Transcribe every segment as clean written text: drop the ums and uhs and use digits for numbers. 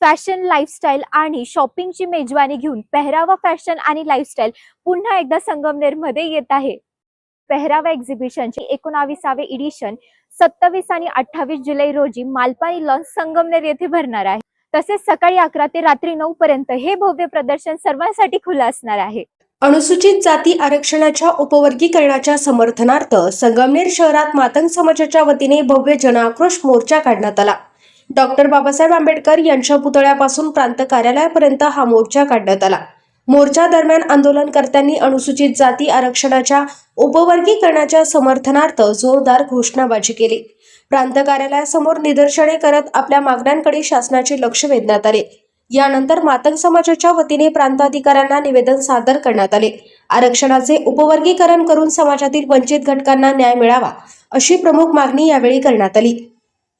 Fashion, lifestyle आणि शॉपिंगची मेजवानी घेऊन पेहरावा फॅशन आणि लाईफस्टाईल पुन्हा एकदा संगमनेरमध्ये येत आहे. पेहरावा एक्झिबिशनचे 19वे एडिशन 27 आणि 28 जुलै रोजी मालपाणी लॉन्स संगमनेर येथे भरणार आहे. तसेच सकाळी 11 ते रात्री 9 पर्यंत हे भव्य प्रदर्शन सर्वांसाठी खुलं असणार आहे. अनुसूचित जाती आरक्षणाच्या उपवर्गीकरणाच्या समर्थनार्थ संगमनेर शहरात मातंग समाजाच्या वतीने भव्य जनआक्रोश मोर्चा काढण्यात आला. डॉक्टर बाबासाहेब आंबेडकर यांच्या पुतळ्यापासून प्रांत कार्यालयापर्यंत हा मोर्चा काढण्यात आला. मोर्चा दरम्यान आंदोलनकर्त्यांनी अनुसूचित जाती आरक्षणाच्या उपवर्गीकरणाच्या समर्थनार्थ जोरदार घोषणाबाजी केली. प्रांत कार्यालयासमोर निदर्शने करत आपल्या मागण्यांकडे शासनाचे लक्ष वेधण्यात आले. यानंतर मातंग समाजाच्या वतीने प्रांताधिकाऱ्यांना निवेदन सादर करण्यात आले. आरक्षणाचे उपवर्गीकरण करून समाजातील वंचित घटकांना न्याय मिळावा अशी प्रमुख मागणी यावेळी करण्यात आली.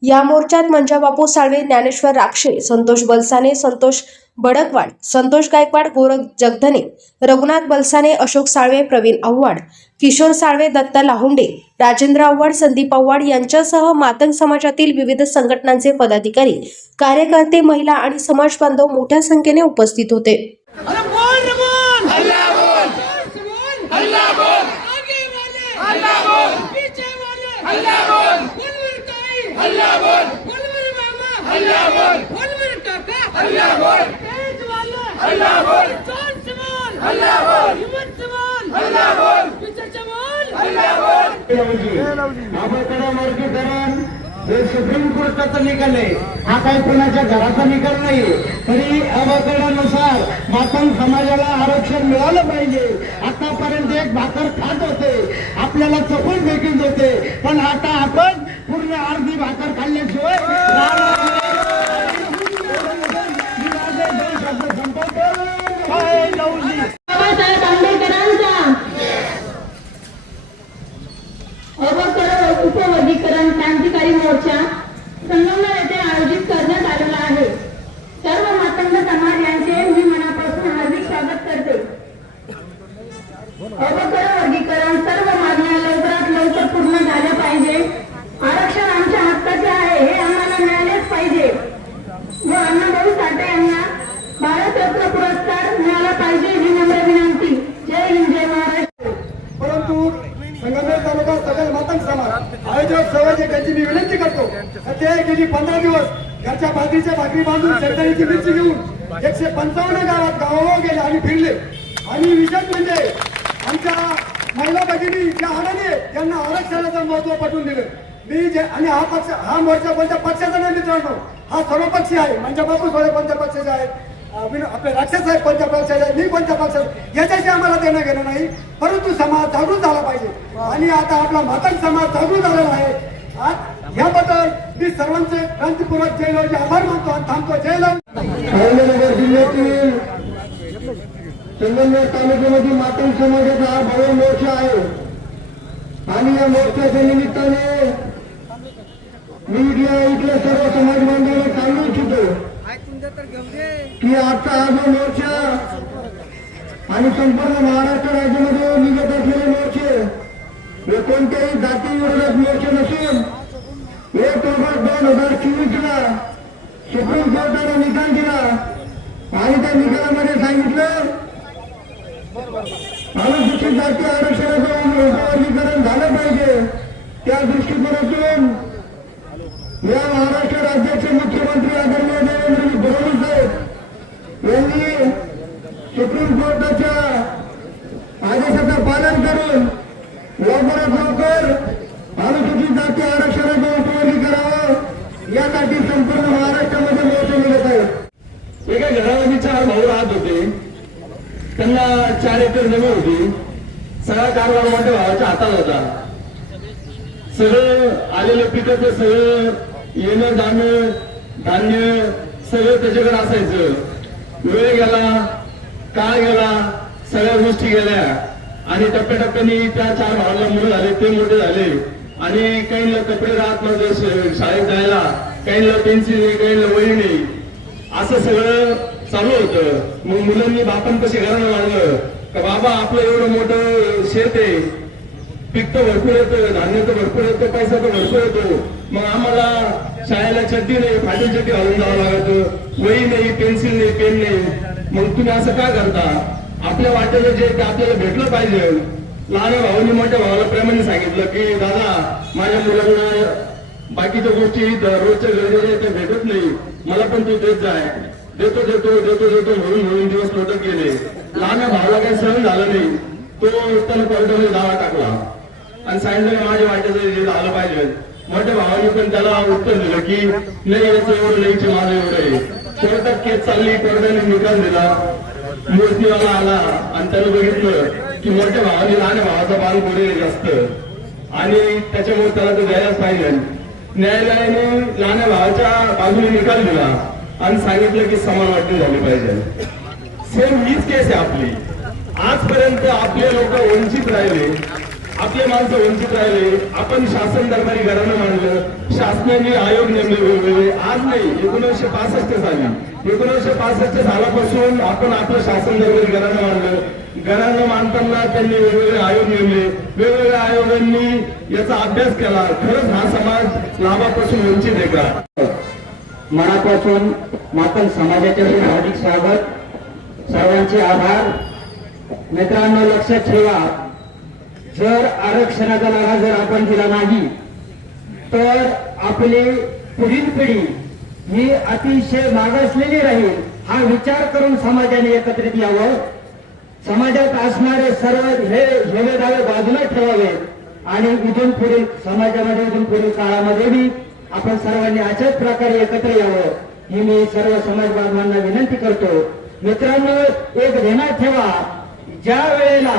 या मोर्चात मंजाबापू साळवे, ज्ञानेश्वर राक्षे, संतोष बलसाने, संतोष बडकवाड, संतोष गायकवाड, गोरख जगधने, रघुनाथ बलसाने, अशोक साळवे, प्रवीण आव्हाड, किशोर साळवे, दत्ता लाहुंडे, राजेंद्र आव्हाड, संदीप आव्हाड यांच्यासह मातंग समाजातील विविध संघटनांचे पदाधिकारी, कार्यकर्ते, महिला आणि समाज बांधव मोठ्या संख्येने उपस्थित होते. सुप्रीम कोर्टाचा निकाल आहे, हा काही कोणाच्या घराचा निकाल नाही. तरी अवकडानुसार मातंग समाजाला आरक्षण मिळालं पाहिजे. आतापर्यंत एक भाकर खात होते, आपल्याला चपून फेकून होते, पण आता आपण पूर्ण अर्धी भाकर खाल्ल्याशिवाय बाबासाहेब आंबेडकरांचा उपवर्गीकरण क्रांतिकारी मोर्चा संगमनेर येथे आयोजित करण्यात आलेला आहे. सर्व मातंग समाज यांचे मी मनापासून हार्दिक स्वागत करते. वर्गीकरण सर्व मागण्या लवकरात लवकर पूर्ण झाल्या पाहिजे. आरक्षण आमच्या हक्काचे आहे, हे आम्हाला मिळालेच पाहिजे. व अण्णाभाऊ साठे यांना भारतरत्न पुरस्कार मिळाला पाहिजे ही नम्र विनंती. जय हिंद, जय महाराष्ट्र. परंतु संगमनेर तालुका सकल मातंग समाज आयोजक समाज त्यांची मी विनंती करतो. ते गेली 15 दिवस घरच्या बाजरीच्या भाकरी बांधून शेतकऱ्याची मिरची घेऊन 155 गावात गावावर गेले आणि फिरले. आणि विशेष म्हणजे आमच्या महिला भगिनी ज्या आनंदी त्यांना आरक्षणाचं महत्व पटवून दिलं. आणि हा मोर्चा कोणत्या पक्षाचा नाही मित्रांनो, हा सर्वपक्षीय आहे. मंजाबापू साळवे कोणत्या पक्षाचे आहेत, आपले राक्षस साहेब कोणत्या पक्षाचे आहेत, मी कोणत्या पक्षाचे, याच्याशी आम्हाला देणं घेणं नाही. परंतु समाज जागृत झाला पाहिजे. आणि आता आपला मातंग समाज जागृत झालेला आहे. याबद्दल मी सर्वांचे क्रांतीपूर्वक जय लवजी आभार मानतो आणि थांबतो. जय लवजी. जिल्ह्यातील संगमनेर तालुक्यामध्ये मातंग समाजाचा हा भव्य मोर्चा आहे. आणि या मोर्चाच्या निमित्ताने मी इथल्या सर्व समाज बांधवांना सांगू इच्छितो की आजचा हा जो मोर्चा आणि संपूर्ण महाराष्ट्र राज्यामध्ये निघत असलेले मोर्चे हे कोणत्याही जातीविरोधात मोर्चे नसून 1 ऑगस्ट 2024 सुप्रीम कोर्टाने निकाल दिला आणि त्या निकालामध्ये सांगितलं अनुसूचित जाती आरक्षणाचं उपवर्गीकरण झालं पाहिजे. त्या दृष्टिकोनातून या महाराष्ट्र राज्याचे मुख्यमंत्री आदरणीय देवेंद्र फडणवीस साहेब यांनी सुप्रीम कोर्टाच्या आदेशाचं पालन करून लवकरात लवकर अनुसूचित जाती आरक्षणाचं उपवर्गीकरण करावं यासाठी संपूर्ण महाराष्ट्रामध्ये मोर्चे निघत आहेत. एका घरामध्ये 4 भाऊ राहत होते. त्यांना 4 एकर जमीन होती. सगळा कारभार मोठ्या भावाच्या हातात होता. सगळं आलेलं पिकाचं सगळं येणं जाणं धान्य सगळं त्याच्याकडे असायचं. वेळ गेला, काळ गेला, सगळ्या गोष्टी गेल्या आणि टप्प्याटप्प्याने त्या 4 भावाला मुलं झाले, ते मोठे झाले. आणि काहींना कपडे राहत नव्हते शाळेत जायला, काहींना पेन्सिल, काहींना वही नाही, असं सगळं चालू होतं. मग मुलांनी बापान कसे घराला लागलं का बाबा आपलं एवढं मोठं शेत आहे, पीक तर भरपूर येतं, धान्य तर भरपूर येतं, पैसा तर भरपूर येतो, मग आम्हाला शाळेला चड्डी नाही, फाटी चड्डी घालून जावं लागत, वही नाही, पेन्सिल नाही, पेन नाही. मग तुम्ही असं काय करता? आपल्या वाटेलं जे ते आपल्याला भेटलं पाहिजे. लहान भावानी मोठ्या भावाला प्रेमाने सांगितलं की दादा, माझ्या मुलांना बाकीच्या गोष्टी रोजच्या गरजेच्या त्या भेटत नाही, मला पण तू देत जाय. देतो देतो देतो देतो म्हणून दिवस लोटत गेले. लहान भावाला काही सहन झालं नाही. तो त्याला कोर्टामध्ये दावा टाकला आणि सांगितलं माझ्या वाटेचं हे झालं पाहिजे. मोठ्या भावाने पण त्याला उत्तर दिलं की नाही, याचं एवढं नाही, माझं एवढं आहे. कोर्टात केस चालली, कोर्टाने निकाल दिला. मूर्तीवाला आला आणि त्यानं बघितलं की मोठ्या भावाने लहान भावाचा बाल पुढे जास्त आणि त्याच्यामुळे त्याला तो द्यायलाच पाहिजे. न्यायालयाने लहान भावाच्या बाजूने निकाल दिला आणि सांगितलं की समान वाटणी झाली पाहिजे. सेम हीच केस आहे आपली. आजपर्यंत आपले लोक वंचित राहिले, आपले माणसं वंचित राहिले. आपण शासन दरबारी घरानं मांडलं, शासनाने आयोग नेमले वेगवेगळे. आज नाही, 1965 साली, 1965 सालापासून आपण आपलं शासन दरबारी घरानं मांडलं. घरानं मांडताना त्यांनी वेगवेगळे आयोग नेमले, वेगवेगळ्या आयोगांनी याचा अभ्यास केला. खरंच हा समाज लाभापासून वंचित आहे का? मनापासून मातंग समाजाचे हार्दिक स्वागत. सर्वांचे आभार. मित्रांनो, लक्षात ठेवा, जर आरक्षणाचा लढा जर आपण दिला नाही तर आपली पुढील पिढी ही अतिशय मागासलेली राहील. हा विचार करून समाजाने एकत्रित यावं. समाजात असणारे सर्व हे दावे बाजूला ठेवावे आणि इथून पुढील समाजामध्ये इथून पुढील काळामध्ये बी आपण सर्वांनी अशाच प्रकारे एकत्र यावं ही मी सर्व समाज बांधवांना विनंती करतो. मित्रांनो, एक ध्यानात ठेवा, ज्या वेळेला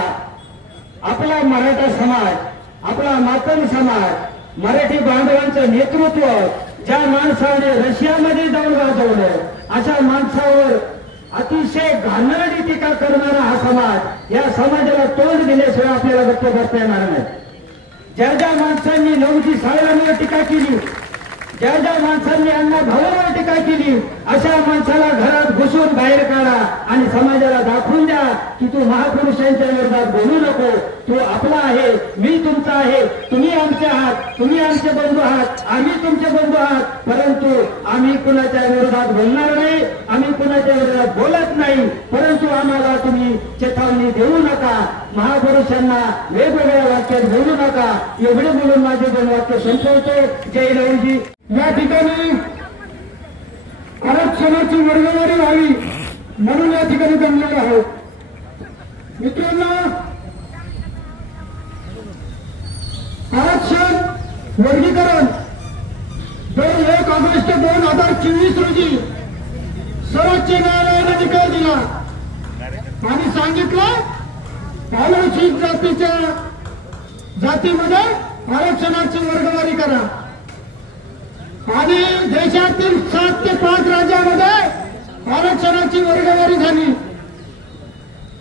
आपला मराठा समाज, आपला मातंग समाज, मराठी बांधवांचं नेतृत्व ज्या माणसाने रशियामध्ये जाऊन गाजवलं, अशा माणसावर अतिशय घाणेरडी टीका करणारा हा समाज, या समाजाला तोंड दिल्याशिवाय आपल्याला गप्प बसता येणार नाही. ज्या ज्या माणसांनी नवजी साहेबांवर टीका केली, ज्या ज्या माणसांनी अण्णा भावावर टीका केली, अशा माणसाला घरात घुसून बाहेर काढा आणि समाजाला दाखवून द्या की तू महापुरुषांच्या विरोधात बोलू नको. तू आपला आहे, मी तुमचा आहे, तुम्ही आमचे आहात, तुम्ही आमचे बंधू आहात, आम्ही तुमचे बंधू आहात. परंतु आम्ही कुणाच्या विरोधात बोलणार नाही, आम्ही कुणाच्या विरोधात बोलत नाही. परंतु आम्हाला तुम्ही चेतावणी देऊ नका, महापुरुषांना वेगवेगळ्या वाक्यात बोलू नका. एवढे बोलून माझे 2 वाक्य संपवतो. जय लवजी. या ठिकाणी आरक्षणाची वर्गवारी व्हावी म्हणून या ठिकाणी जमलेलो आहोत. मित्रांनो, आरक्षण वर्गीकरण 1 ऑगस्ट 2024 रोजी सर्वोच्च न्यायालयाने निकाल दिला आणि सांगितलं अनुसूचित जातीच्या जातीमध्ये आरक्षणाची वर्गवारी करा. आणि देशातील 7 ते 5 राज्यामध्ये आरक्षणाची वर्गवारी झाली.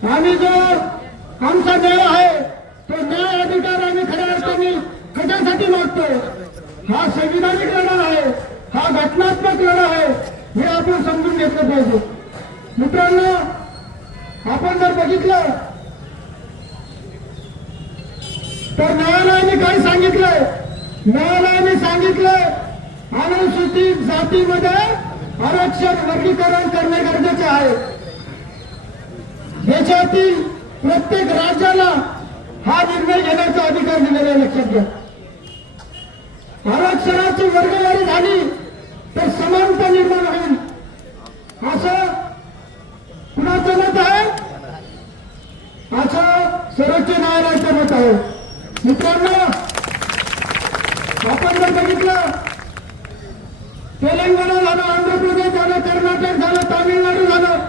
आम्ही जो आमचा न्याय आहे तो न्याय अधिकार आम्ही खऱ्या अर्थाने कशासाठी मागतो? हा संविधानिक लढा आहे, हा घटनात्मक लढा आहे, हे आपण समजून घेतलं पाहिजे. मित्रांनो, आपण जर बघितलं तर न्यायालयाने काय सांगितलंय? न्यायालयाने सांगितलंय अनुसूचित जातीमध्ये आरक्षण वर्गीकरण करणे गरजेचे आहे. देशातील प्रत्येक राज्याला हा निर्णय घेण्याचा अधिकार दिलेला आहे. लक्षात घ्या, आरक्षणाची वर्गवारी झाली तर समानता निर्माण होईल असं कुणाचं मत आहे? असं सर्वोच्च न्यायालयाचं मत आहे. मित्रांनो, आपण जर बघितलं तेलंगणा झालं, आंध्र प्रदेश झालं, कर्नाटक झालं, तामिळनाडू झालं,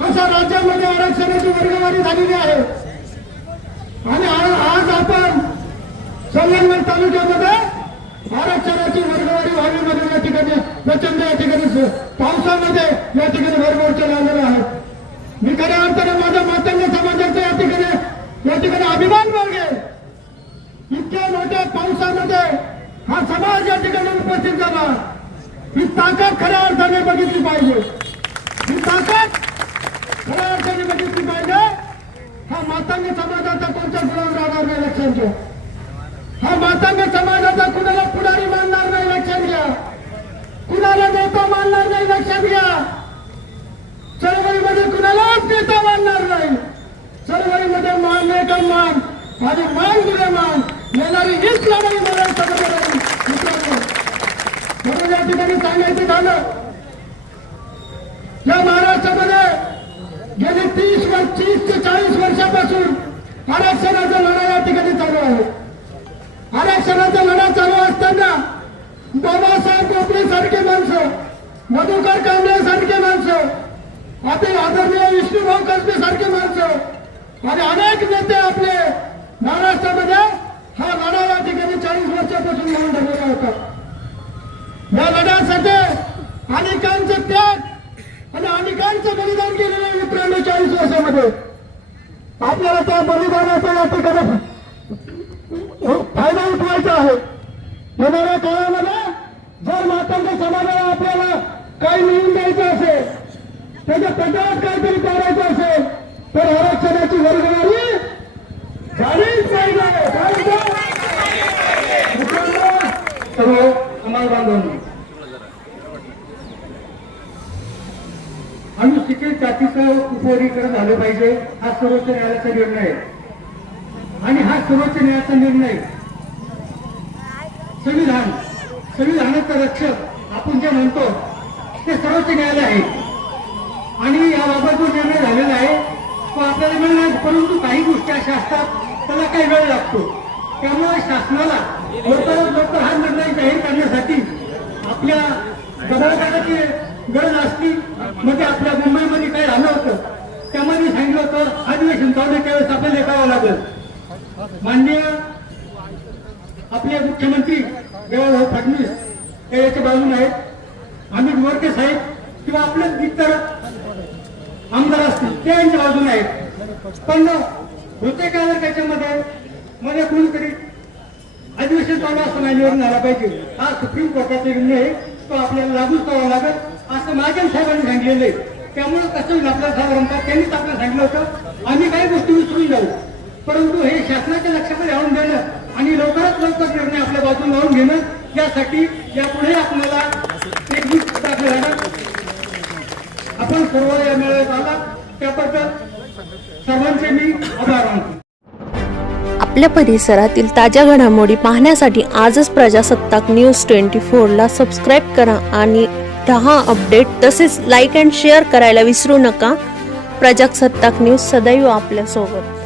अशा राज्यामध्ये आरक्षणाची वर्गवारी झालेली आहे. आणि आज आपण संगमनेर तालुक्यामध्ये आरक्षणाची वर्गवारी व्हावी म्हणून या ठिकाणी प्रचंड या ठिकाणी पावसामध्ये या ठिकाणी भरमोर्चा लावलेला आहे. मी खऱ्या अर्थाने माझ्या मातंग समाजाचा या ठिकाणी अभिमान बाळगेन. इतक्या मोठ्या पावसामध्ये हा समाज या ठिकाणी उपस्थित झाला. ही ताकद खऱ्या अर्थाने बघितली पाहिजे. ही ताकद खऱ्या अर्थाने बघितली पाहिजे. हा मातंग समाजाचा कोणत्या गुलाम राहणार नाही. लक्षात घ्या, हा मातंग समाजाचा कुणाला पुढारी मानणार नाही. लक्षात घ्या. नेता मानणार नाही. चळवळीमध्ये मान नाही का मान, माझे मान दिले मान, येणारी हीच लढाई महाराष्ट्रामध्ये राहील. मित्रांनो, म्हणून या ठिकाणी सांगायचं झालं, या महाराष्ट्रामध्ये गेली 30 ते 40 वर्षापासून आरक्षणाचा लढा या ठिकाणी चालू आहे. आरक्षणाचा लढा चालू असताना बाबासाहेब गोपरे सारखे माणसं, मधुकर कांबळे सारखे माणसं, आदरणीय विष्णुभाऊ कसबे सारखे माणसं आणि अनेक नेते आपले महाराष्ट्रामध्ये हा लढा या ठिकाणी 40 वर्षापासून लढून ठेवलेला होता. या लढ्यासाठी अनेकांचं त्याग आणि अनेकांचं बलिदान केलेलं मित्रांनो 40 वर्षामध्ये. आपल्याला त्या बलिदानाचा या ठिकाणी फायदा उठवायचा आहे. येणाऱ्या काळामध्ये जर मातांग समाजाला आपल्याला काही मिळून द्यायचं असेल, त्याच्या पटात काहीतरी करायचं असेल तर आरक्षणाची वर्गवारी झालीच पाहिजे. सर्व समाज बांधवांनी अनुसूचित जातीचं उपवर्गीकरण झालं पाहिजे, हा सर्वोच्च न्यायालयाचा निर्णय आहे. आणि हा सर्वोच्च न्यायालयाचा निर्णय संविधानाचं रक्षक आपण जे म्हणतो ते सर्वोच्च न्यायालय आहे. आणि याबाबत जो निर्णय झालेला आहे तो आपल्याला मिळणार, परंतु काही गोष्टी अशा असतात त्याला काही वेळ लागतो. त्यामुळे शासनाला लवकरात लवकर हा निर्णय जाहीर करण्यासाठी आपल्या गदारोळाची गरज असली. म्हणजे आपल्या मुंबईमध्ये काय झालं होतं त्यामध्ये सांगितलं होतं अधिवेशन चालू त्यावेळेस आपल्याला ऐकावं लागेल. माननीय आपले मुख्यमंत्री देवेंद्र फडणवीस हे याच्या बाजूने आहेत, अमित गोरखे साहेब किंवा आपले इतर आमदार असतील ते यांच्या बाजूने आहेत. पण होते काय जर त्याच्यामध्ये कोणीतरी अधिवेशन चालू असं निवडून झाला पाहिजे, हा सुप्रीम कोर्टाचा निर्णय आहे, तो आपल्याला लागूच करावा लागेल असं महाजन साहेबांनी सांगितलेलं आहे. त्यामुळे कसं होईल आपल्याला साधारणतः त्यांनीच आपल्याला सांगितलं होतं आम्ही काही गोष्टी विसरून जाऊ, परंतु हे शासनाच्या लक्षामध्ये आणून देणं आणि लवकरात लवकर निर्णय आपल्या बाजूला लावून घेणं यासाठी यापुढे आपल्याला एकजूट दाखल झाला. आपण सर्व या मेळाव्यात आला त्याबद्दल सर्वांचे मी आभार मानतो. आपल्या परिसरातील ताज्या घडामोडी पाहण्यासाठी आजच प्रजासत्ताक न्यूज 24 ला सबस्क्राईब करा आणि रहा अपडेट. तसेच लाईक अँड शेअर करायला विसरू नका. प्रजासत्ताक न्यूज सदैव आपल्या सोबत.